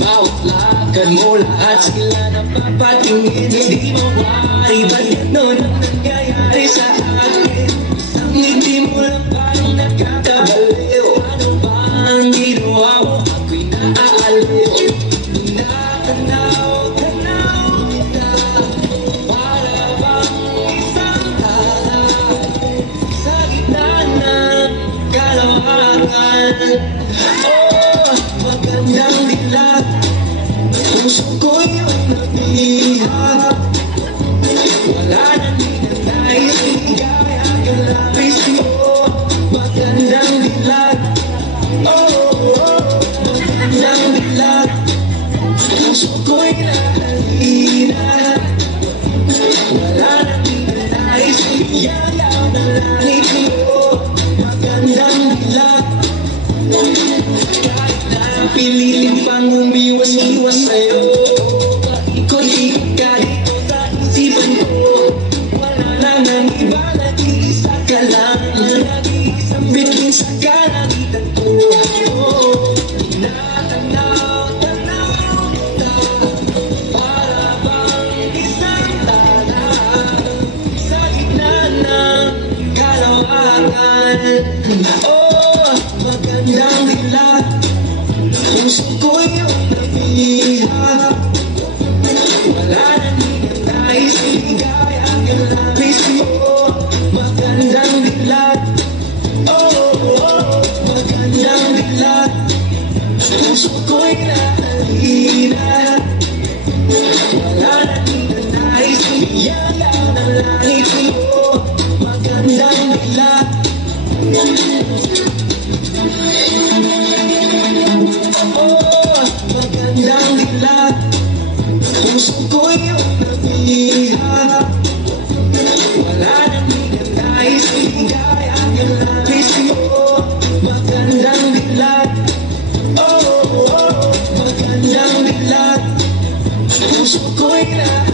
Bawat lakad mo, lahat sila napapatingin. Di mo maaari ba't gano'n ang nangyayari sa akin? Ang ngiti mo lang parang nagkakabaliw. Ano ba ang ginawa mo? Ako'y naaaliw. Tanaw kita, para bang isang tala sa gitna ng kalawakan. Oh, magandang dilag, puso ko yung nabihag. Wala na ninanais, ligaya ka lapis mo. Magandang dilag, magandang dilag, puso ko'y nahalina. Wala na ninanais, ligaya na langit mo. Magandang dilag, kahit na pilitin pang umiwas-iwas sa'yo. Ikot-ikot ka dito sa isipan ko. Wala lang ang iba, nag-iisa ka lang. Nag-iisang bitin sa kalagitan ko. Tinatanaw kita, para bang isang tala sa gitna ng kalawakan. Oh, magandang dilag, puso ko yung nabihag. Wala na ninanais, ligaya ka lapis mo. Magandang dilag, magandang dilag, puso ko'y nahalina. Wala na ninanais, ligaya na langit mo. Magandang dilag, magandang dilag, puso ko yung nabihag. Wala na ninanais, ligaya ka lapis mo. Magandang dilag, magandang dilag, puso ko'y nahalina.